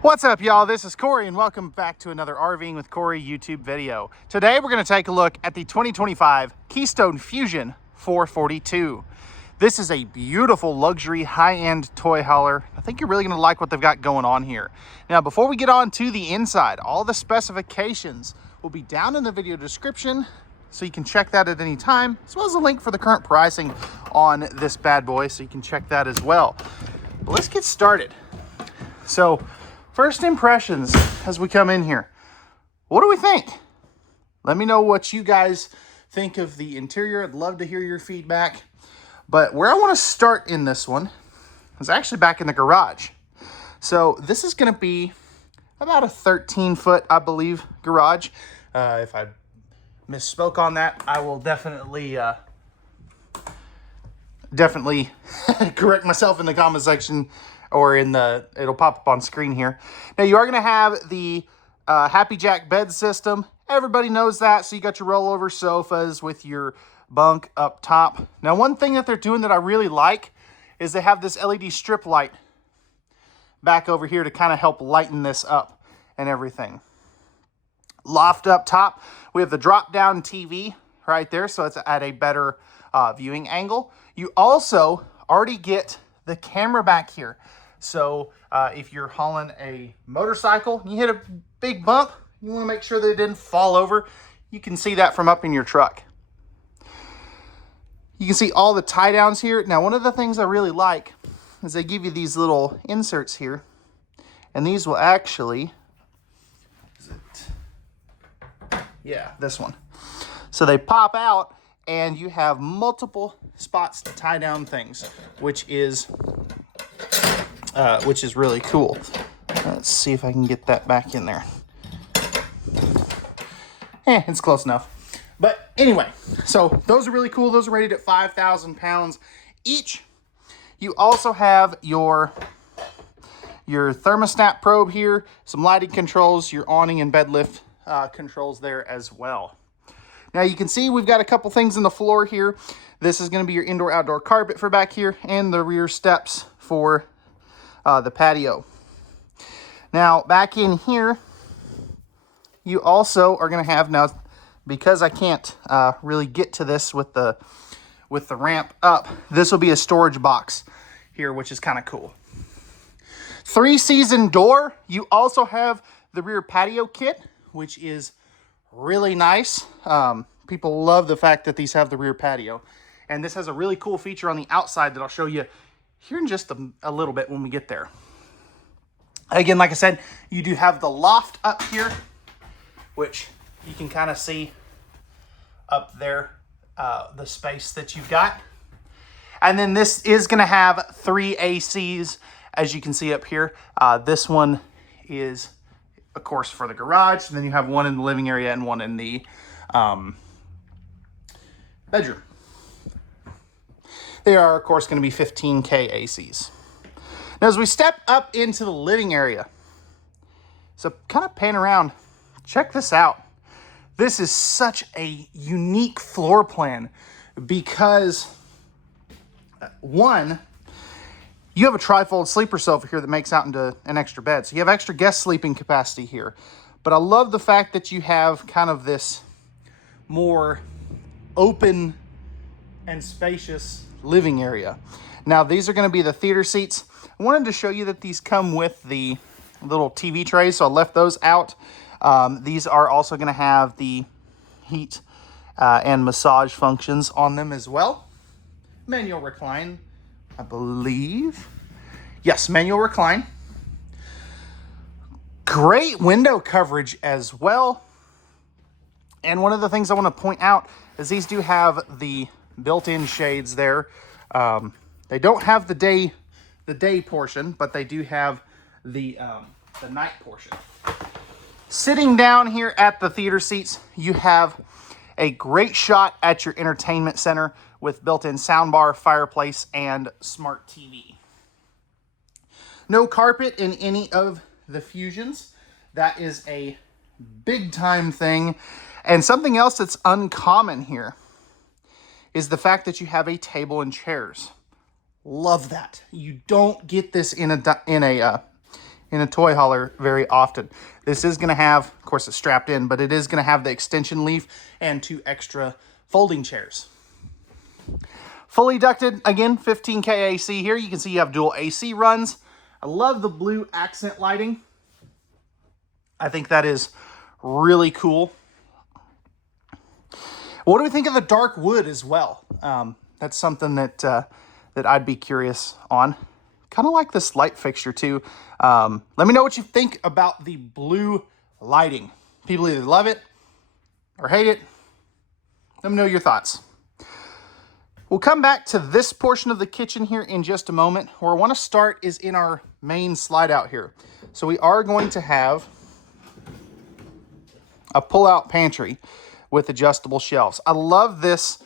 What's up, y'all? This is Cory, and welcome back to another RVing with Cory YouTube video. Today, we're going to take a look at the 2025 Keystone Fuzion 442. This is a beautiful luxury high-end toy hauler. I think you're really going to like what they've got going on here. Now, before we get on to the inside, all the specifications will be down in the video description, so you can check that at any time, as well as a link for the current pricing on this bad boy, so you can check that as well. But let's get started. So, first impressions as we come in here. What do we think? Let me know what you guys think of the interior. I'd love to hear your feedback. But where I want to start in this one is actually back in the garage. So this is going to be about a 13-foot, I believe, garage. If I misspoke on that, I will definitely correct myself in the comment section, or it'll pop up on screen here. Now, you are going to have the Happy Jack bed system. Everybody knows that. So you got your rollover sofas with your bunk up top. Now, one thing that they're doing that I really like is they have this LED strip light back over here to kind of help lighten this up and everything. Loft up top. We have the drop-down TV right there, so it's at a better viewing angle. You also already get the camera back here. So if you're hauling a motorcycle, you hit a big bump, you want to make sure that it didn't fall over. You can see that from up in your truck. You can see all the tie downs here. Now, one of the things I really like is they give you these little inserts here, and these will actually, yeah, this one. So they pop out, and you have multiple spots to tie down things, which is really cool. Let's see if I can get that back in there. It's close enough. But anyway, so those are really cool. Those are rated at 5,000 pounds each. You also have your thermostat probe here, some lighting controls, your awning and bed lift controls there as well. Now, you can see we've got a couple things in the floor here. This is going to be your indoor-outdoor carpet for back here, and the rear steps for the patio. Now, back in here, you also are going to have, now, because I can't really get to this with the ramp up, this will be a storage box here, which is kind of cool. 3-season door. You also have the rear patio kit, which is really nice. People love the fact that these have the rear patio. And this has a really cool feature on the outside that I'll show you here in just a little bit when we get there. Again, like I said, you do have the loft up here, which you can kind of see up there, the space that you've got. And then this is going to have 3 ACs, as you can see up here. This one is, of course, for the garage. And then you have one in the living area and one in the bedroom. They are, of course, going to be 15K ACs. Now, as we step up into the living area, so kind of pan around, check this out. This is such a unique floor plan because, one, you have a trifold sleeper sofa here that makes out into an extra bed. So you have extra guest sleeping capacity here. But I love the fact that you have kind of this more open and spacious living area. Now, these are going to be the theater seats. I wanted to show you that these come with the little TV trays, so I left those out. These are also going to have the heat and massage functions on them as well. Manual recline, I believe. Yes, manual recline. Great window coverage as well. And one of the things I want to point out is these do have the built-in shades there. They don't have the day portion, but they do have the night portion. Sitting down here at the theater seats, you have a great shot at your entertainment center with built-in soundbar, fireplace, and smart TV. No carpet in any of the Fuzions. That is a big time thing. And something else that's uncommon here is the fact that you have a table and chairs. Love that. You don't get this in a in a toy hauler very often. This is going to have, of course it's strapped in, but it is going to have the extension leaf and 2 extra folding chairs. Fully ducted, again, 15K AC here. You can see you have dual AC runs. I love the blue accent lighting. I think that is really cool. What do we think of the dark wood as well? That's something that that I'd be curious on. Kind of like this light fixture too. Let me know what you think about the blue lighting. People either love it or hate it. Let me know your thoughts. We'll come back to this portion of the kitchen here in just a moment. Where I want to start is in our main slide out here. So we are going to have a pull-out pantry with adjustable shelves. I love this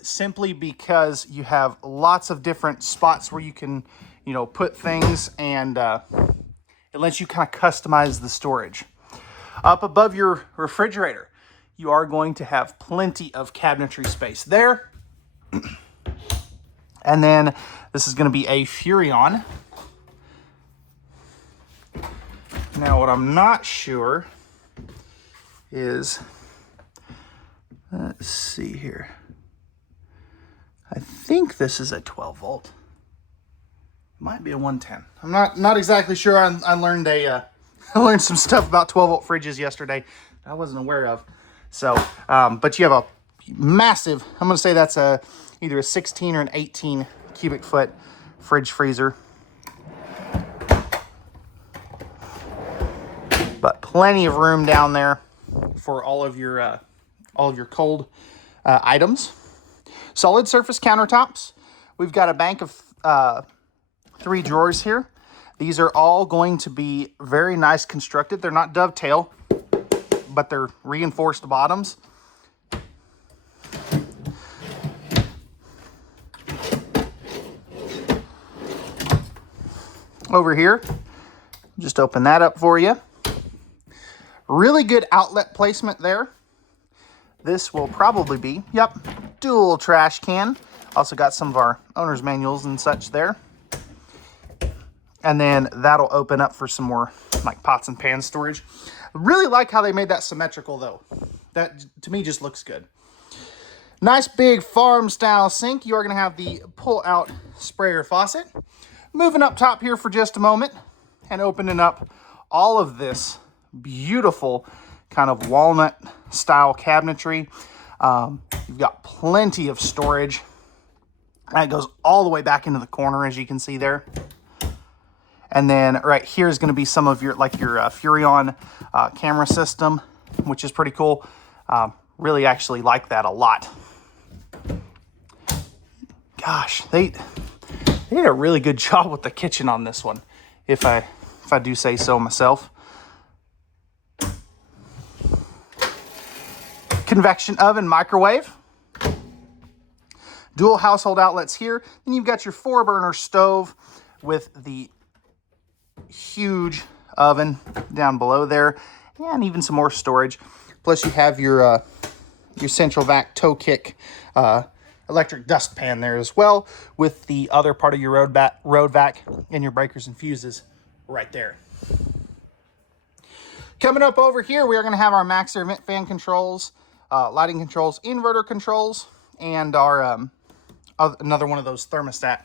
simply because you have lots of different spots where you can, you know, put things, and it lets you kind of customize the storage. Up above your refrigerator, you are going to have plenty of cabinetry space there. And then this is going to be a Fuzion. Now what I'm not sure is, let's see here. I think this is a 12 volt. Might be a 110. I'm not exactly sure. I learned I learned some stuff about 12 volt fridges yesterday I wasn't aware of. So, but you have a massive, I'm going to say that's either a 16 or an 18 cubic foot fridge freezer. But plenty of room down there for all of your cold items. Solid surface countertops. We've got a bank of 3 drawers here. These are all going to be very nice constructed. They're not dovetail, but they're reinforced bottoms. Over here, just open that up for you. Really good outlet placement there. This will probably be, yep, dual trash can. Also got some of our owner's manuals and such there. And then that'll open up for some more like pots and pan storage. Really like how they made that symmetrical though. That to me just looks good. Nice big farm style sink. You are going to have the pull out sprayer faucet. Moving up top here for just a moment and opening up all of this beautiful kind of walnut style cabinetry. You've got plenty of storage. That goes all the way back into the corner, as you can see there. And then right here is going to be some of your Fuzion camera system, which is pretty cool. Really actually like that a lot. Gosh, they did a really good job with the kitchen on this one, if I do say so myself. Convection oven, microwave. Dual household outlets here. Then you've got your 4-burner stove with the huge oven down below there, and even some more storage. Plus you have your central vac toe kick electric dust pan there as well, with the other part of your road vac and your breakers and fuses right there. Coming up over here, we are going to have our Maxxer vent fan controls, lighting controls, inverter controls, and our another one of those thermostat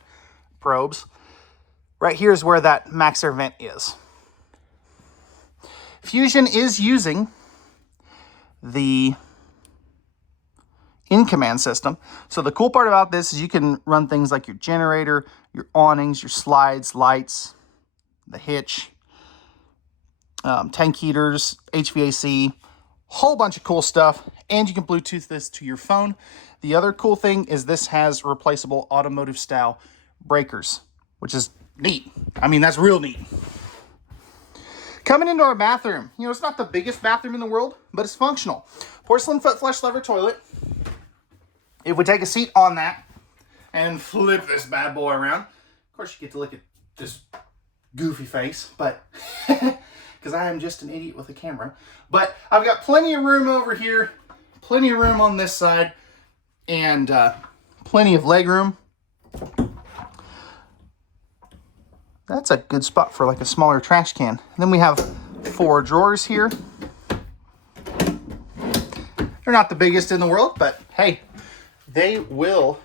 probes. Right here is where that Maxxer vent is. Fuzion is using the in-command system. So the cool part about this is you can run things like your generator, your awnings, your slides, lights, the hitch, tank heaters, HVAC, whole bunch of cool stuff, and you can Bluetooth this to your phone. The other cool thing is this has replaceable automotive style breakers, which is neat. I mean, that's real neat. Coming into our bathroom, you know, it's not the biggest bathroom in the world, but it's functional. Porcelain foot flush lever toilet. If we take a seat on that and flip this bad boy around, of course you get to look at this goofy face, but because I am just an idiot with a camera. But I've got plenty of room over here, plenty of room on this side, and plenty of leg room. That's a good spot for like a smaller trash can. And then we have 4 drawers here. They're not the biggest in the world, but hey, they will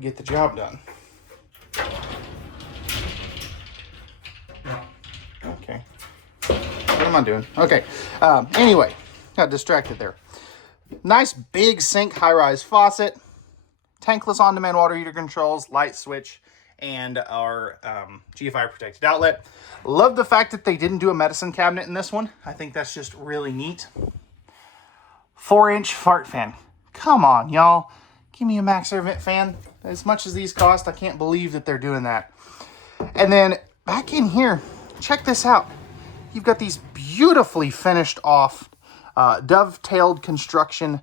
get the job done. Okay. What am I doing? Okay. Anyway, got distracted there. Nice big sink, high-rise faucet, tankless on-demand water heater controls, light switch, and our GFI protected outlet. Love the fact that they didn't do a medicine cabinet in this one. I think that's just really neat. 4-inch fart fan. Come on, y'all. Give me a max air vent fan. As much as these cost, I can't believe that they're doing that. And then back in here, check this out. You've got these beautifully finished off dovetailed construction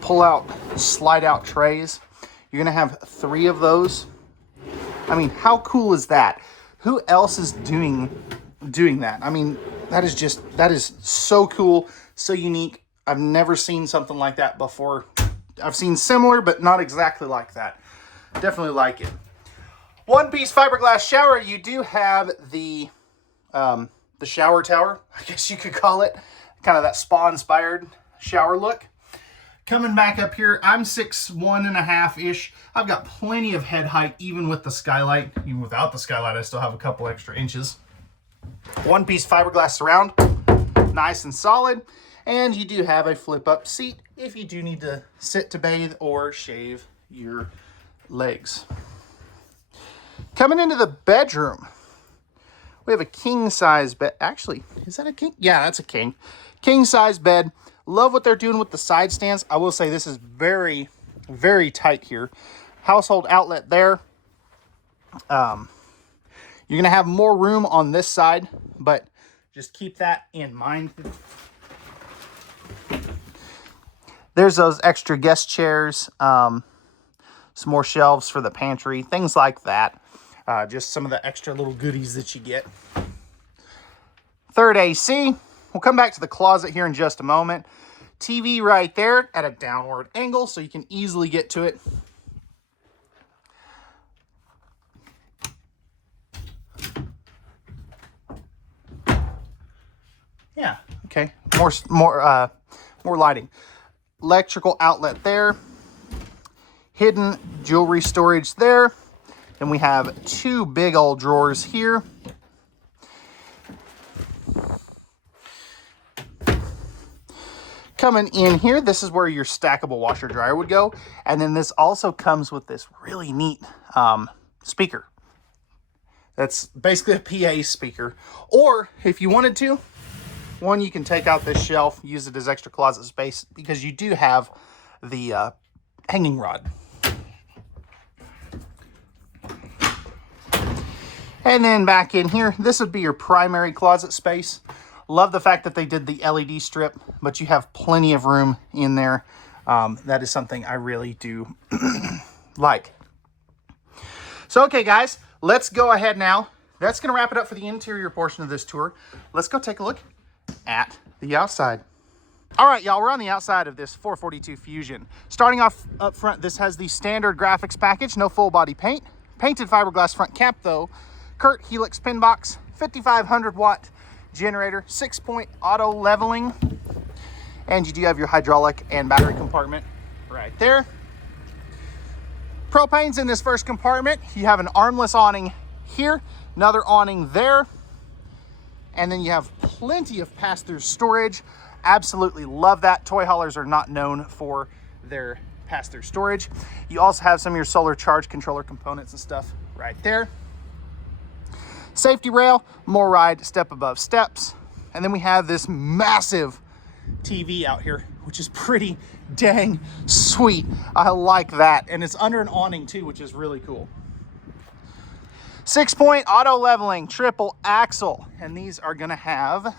pull-out, slide-out trays. You're going to have 3 of those. I mean, how cool is that? Who else is doing that? I mean, that is so cool, so unique. I've never seen something like that before. I've seen similar, but not exactly like that. Definitely like it. One-piece fiberglass shower. You do have the shower tower, I guess you could call it. Kind of that spa-inspired shower look. Coming back up here, I'm 6'1½"-ish. I've got plenty of head height, even with the skylight. Even without the skylight, I still have a couple extra inches. One-piece fiberglass surround, nice and solid. And you do have a flip-up seat if you do need to sit to bathe or shave your legs. Coming into the bedroom, we have a king-size bed. Actually, is that a king? Yeah, that's a king. King-size bed. Love what they're doing with the side stands. I will say this is very, very tight here. Household outlet there. You're going to have more room on this side, but just keep that in mind. There's those extra guest chairs, some more shelves for the pantry, things like that. Just some of the extra little goodies that you get. Third AC. We'll come back to the closet here in just a moment. TV right there at a downward angle, so you can easily get to it. Yeah, okay. More lighting. Electrical outlet there. Hidden jewelry storage there. Then we have 2 big old drawers here. Coming in here, this is where your stackable washer dryer would go. And then this also comes with this really neat speaker. That's basically a PA speaker. Or if you wanted to, one, you can take out this shelf, use it as extra closet space because you do have the hanging rod. And then back in here, this would be your primary closet space. Love the fact that they did the LED strip, but you have plenty of room in there. That is something I really do like. So, okay, guys, let's go ahead now. That's going to wrap it up for the interior portion of this tour. Let's go take a look at the outside. All right, y'all, we're on the outside of this 442 Fuzion. Starting off up front, this has the standard graphics package, no full body paint. Painted fiberglass front cap, though. Curt Helix pin box, 5,500 watt generator, 6-point auto leveling. And you do have your hydraulic and battery compartment right there. Propane's in this first compartment. You have an armless awning here, another awning there. And then you have plenty of pass-through storage. Absolutely love that. Toy haulers are not known for their pass-through storage. You also have some of your solar charge controller components and stuff right there. Safety rail, more ride, step above steps. And then we have this massive TV out here, which is pretty dang sweet. I like that. And it's under an awning too, which is really cool. 6-point auto leveling, triple axle. And these are gonna have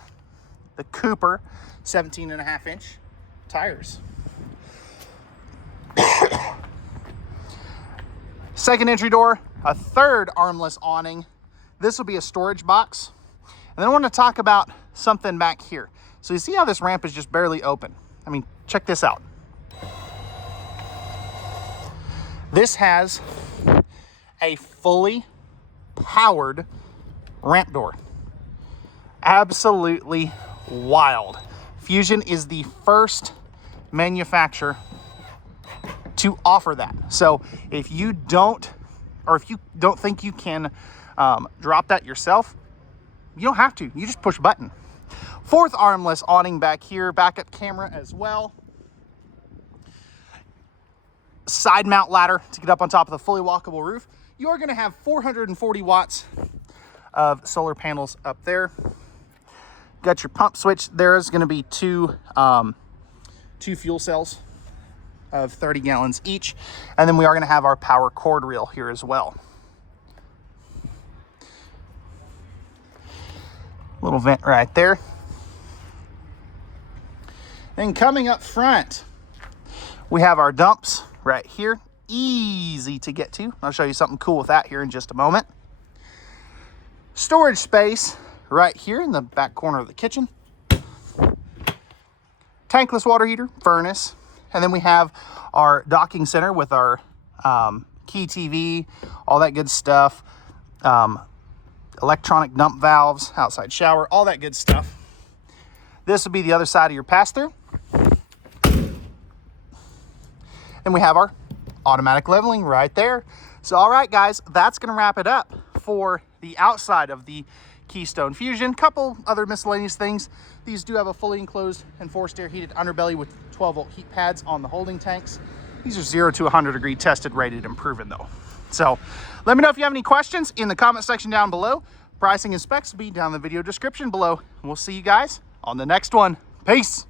the Cooper 17.5-inch tires. Second entry door, a third armless awning. This will be a storage box. And then I want to talk about something back here. So you see how this ramp is just barely open? I mean, check this out. This has a fully powered ramp door. Absolutely wild. Fuzion is the first manufacturer to offer that. So if you don't think you can drop that yourself, you don't have to. You just push a button. Fourth armless awning back here, backup camera as well. Side mount ladder to get up on top of the fully walkable roof. You are going to have 440 watts of solar panels up there. Got your pump switch. There is going to be two fuel cells of 30 gallons each. And then we are going to have our power cord reel here as well. Little vent right there. Then coming up front, we have our dumps right here. Easy to get to. I'll show you something cool with that here in just a moment. Storage space right here in the back corner of the kitchen. Tankless water heater, furnace. And then we have our docking center with our key TV, all that good stuff. Electronic dump valves, outside shower, all that good stuff. This will be the other side of your pass-through. And we have our automatic leveling right there. So, all right, guys, that's going to wrap it up for the outside of the Keystone Fuzion. Couple other miscellaneous things. These do have a fully enclosed and forced air heated underbelly with 12-volt heat pads on the holding tanks. These are 0 to 100 degree tested, rated, and proven though. So let me know if you have any questions in the comment section down below. Pricing and specs will be down in the video description below. We'll see you guys on the next one. Peace.